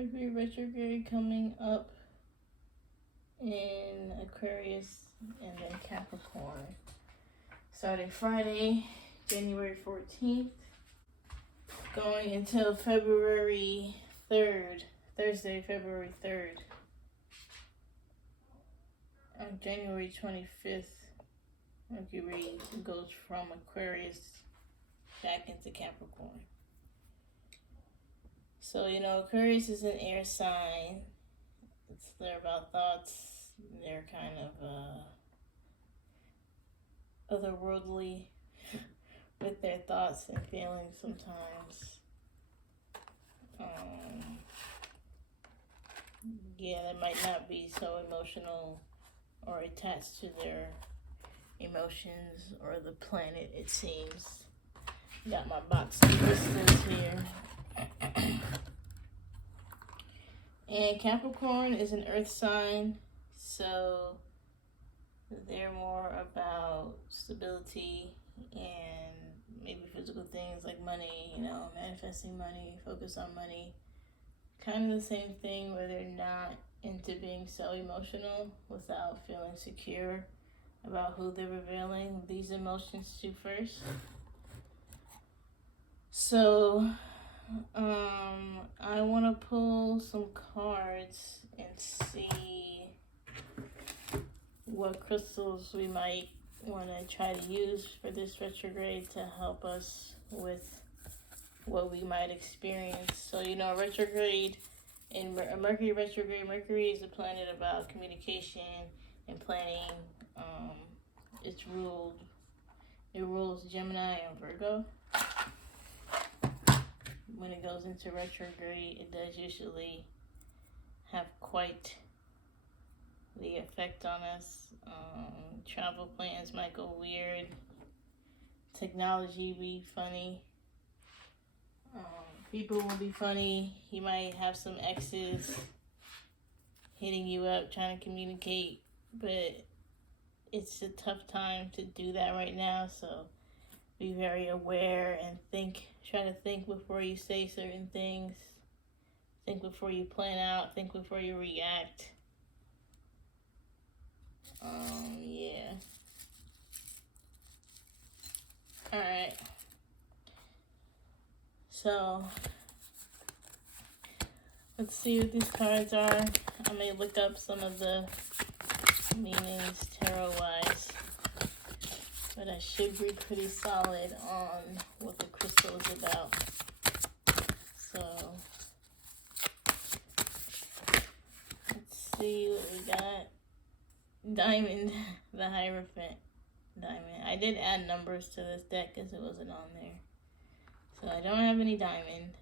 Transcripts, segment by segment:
Mercury Retrograde coming up in Aquarius and then Capricorn. Starting Friday, January 14th, going until February 3rd, Thursday, February 3rd. On January 25th, Mercury goes from Aquarius back into Capricorn. So, Aquarius is an air sign. They're about thoughts. They're kind of otherworldly with their thoughts and feelings sometimes. They might not be so emotional or attached to their emotions or the planet, it seems. Got my box of crystals here. And Capricorn is an earth sign, so they're more about stability and maybe physical things like money, manifesting money, focus on money. Kind of the same thing where they're not into being so emotional without feeling secure about who they're revealing these emotions to first. So, I want to pull some cards and see what crystals we might want to try to use for this retrograde to help us with what we might experience. So, retrograde, in Mercury retrograde, Mercury is a planet about communication and planning. It rules Gemini and Virgo. When it goes into retrograde, it does usually have quite the effect on us. Travel plans might go weird. Technology be funny. People will be funny. You might have some exes hitting you up, trying to communicate, but it's a tough time to do that right now, so be very aware and try to think before you say certain things. Think before you plan out, think before you react. Yeah. Alright. So, let's see what these cards are. I may look up some of the meanings tarot-wise, but I should be pretty solid on what the crystal is about. So, let's see what we got. Diamond, the Hierophant. Diamond. I did add numbers to this deck because it wasn't on there. So I don't have any diamond.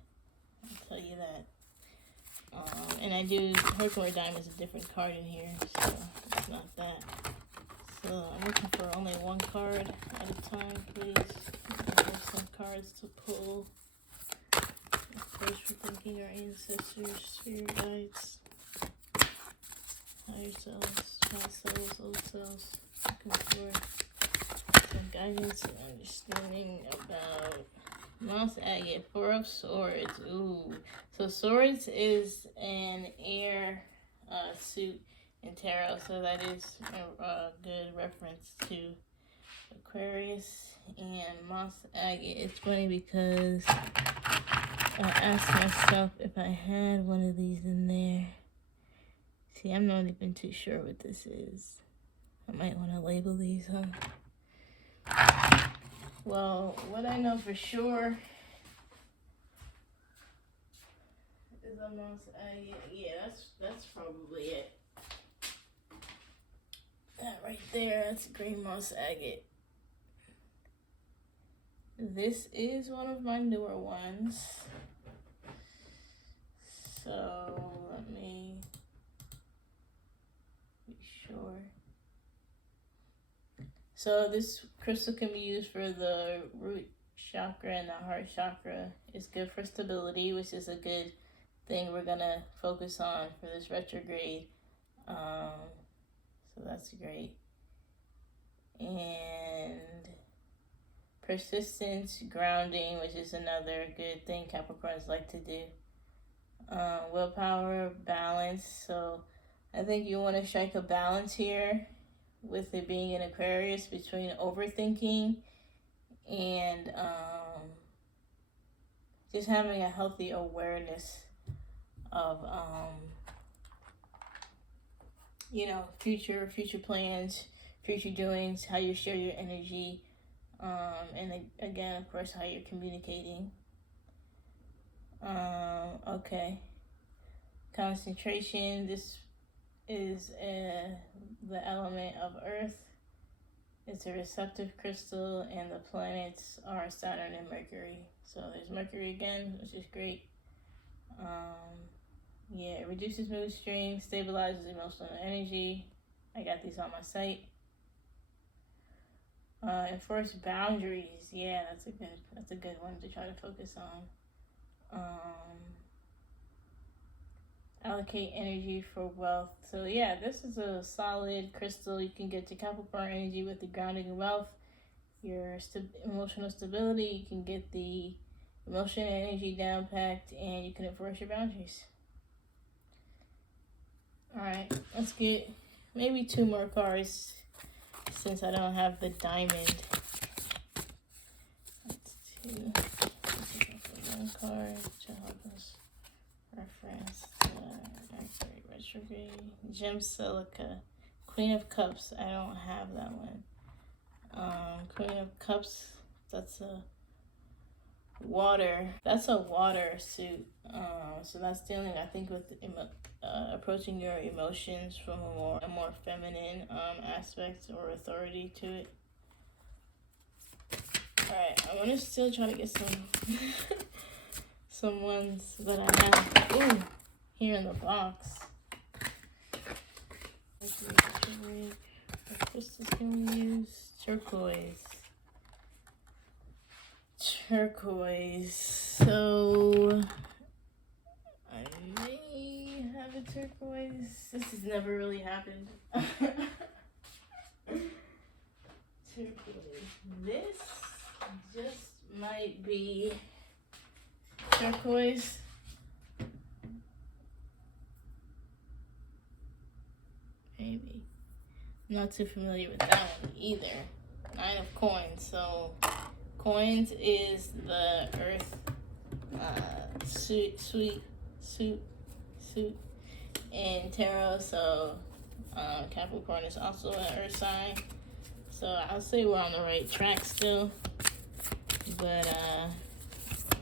I'll tell you that. And I do, Mercury Diamond is a different card in here, so it's not that. So I'm looking for only one card at a time, please. I have some cards to pull. First, we're thanking our ancestors, spirit guides, higher selves, past selves, old selves. Looking for some guidance and understanding about Moss Agate, Four of Swords. Ooh. So Swords is an air suit in tarot, so that is a good reference to Aquarius and Moss Agate. It's funny because I asked myself if I had one of these in there. See, I'm not even too sure what this is. I might want to label these, huh? Well, what I know for sure is a Moss Agate. Yeah, that's probably it. That right there, that's green Moss Agate. This is one of my newer ones. So let me be sure. So this crystal can be used for the root chakra and the heart chakra. It's good for stability, which is a good thing we're gonna focus on for this retrograde. So that's great. And persistence, grounding, which is another good thing Capricorns like to do. willpower, balance. So I think you want to strike a balance here with it being in Aquarius between overthinking and just having a healthy awareness of you know, future plans, future doings, how you share your energy, and again, of course, how you're communicating. Okay, concentration. This is the element of Earth. It's a receptive crystal, and the planets are Saturn and Mercury. So there's Mercury again, which is great. Yeah, it reduces mood swings, stabilizes emotional energy. I got these on my site. Enforce boundaries. Yeah, that's a good one to try to focus on. Allocate energy for wealth. So yeah, this is a solid crystal. You can get your Capricorn energy with the grounding and wealth, your emotional stability. You can get the emotion and energy down packed, and you can enforce your boundaries. All right, let's get maybe 2 more cards since I don't have the diamond. That's 2. One card to help us reference Mercury Retrograde. Gem Silica. Queen of Cups. I don't have that one. Queen of Cups. That's a water. That's a water suit. So that's dealing, I think, with approaching your emotions from a more feminine aspect or authority to it. All right, I want to still try to get some ones that I have here in the box. What crystals can we use? Turquoise. So I may have a turquoise. This has never really happened. Turquoise. This just might be turquoise. Maybe. Not too familiar with that one either. 9 of coins. So coins is the earth suit in tarot. So Capricorn is also an earth sign. So I'll say we're on the right track still. But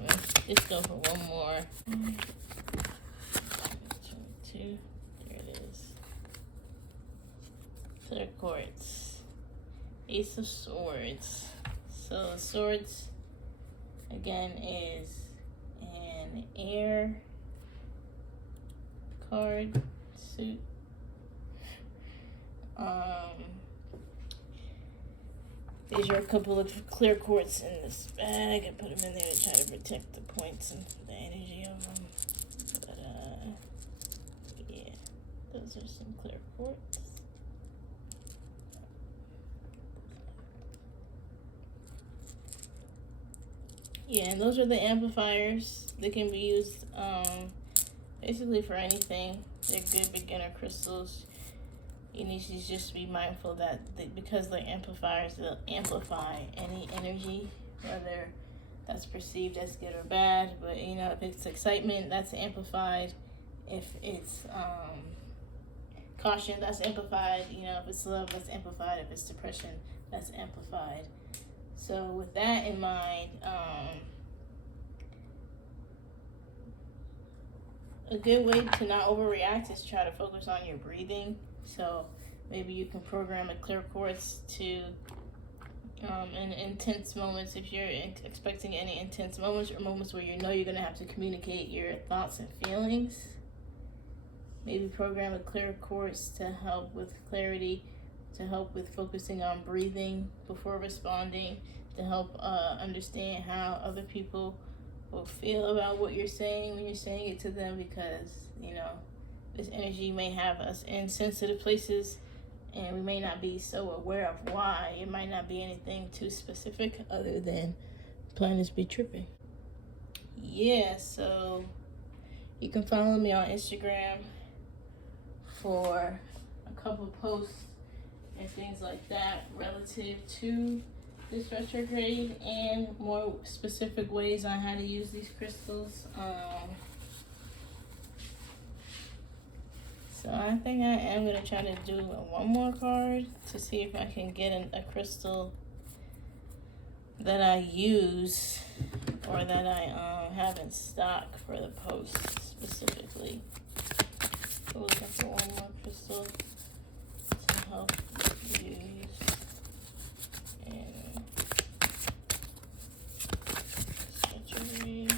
let's just go for one more. 22. There it is. Third Quartz. Ace of Swords. So Swords again is an air card suit. These are a couple of clear quartz in this bag. I put them in there to try to protect the points and the energy of them. But yeah, those are some clear quartz. Yeah, and those are the amplifiers. They can be used basically for anything. They're good beginner crystals. You need to just be mindful that because they're amplifiers, they'll amplify any energy, whether that's perceived as good or bad. But you know, if it's excitement, that's amplified. If it's caution, that's amplified. You know, if it's love, that's amplified. If it's depression, that's amplified. So with that in mind, a good way to not overreact is try to focus on your breathing. So maybe you can program a clear quartz to in intense moments, if you're expecting any intense moments or moments where you know you're going to have to communicate your thoughts and feelings. Maybe program a clear quartz to help with clarity, to help with focusing on breathing before responding, to help understand how other people will feel about what you're saying when you're saying it to them, because, you know, this energy may have us in sensitive places and we may not be so aware of why. It might not be anything too specific other than planets be tripping. Yeah, so You can follow me on Instagram for a couple posts and things like that relative to this retrograde and more specific ways on how to use these crystals. So I think I am going to try to do one more card to see if I can get a crystal that I use or that I have in stock for the post specifically. So looking for one more crystal to help use in retrograde.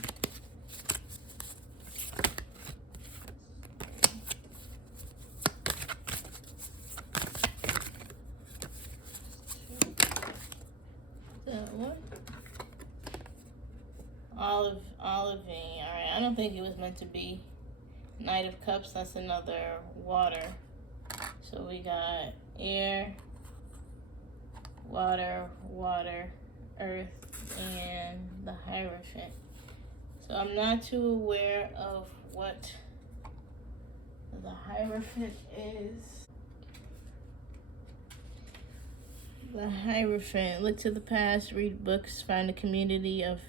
Olivine. Alright, I don't think it was meant to be. Knight of Cups, that's another water. So we got air, water, earth, and the Hierophant. So I'm not too aware of what the Hierophant is. The Hierophant. Look to the past, read books, find a community of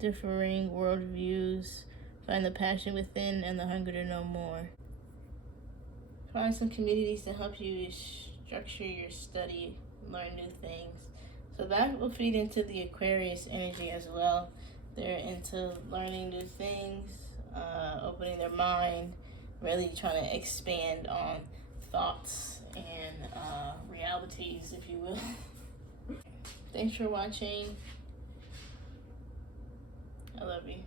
differing worldviews, find the passion within and the hunger to know more. Find some communities to help you structure your study, learn new things. So that will feed into the Aquarius energy as well. They're into learning new things, opening their mind, really trying to expand on thoughts and realities, if you will. Thanks for watching. I love you.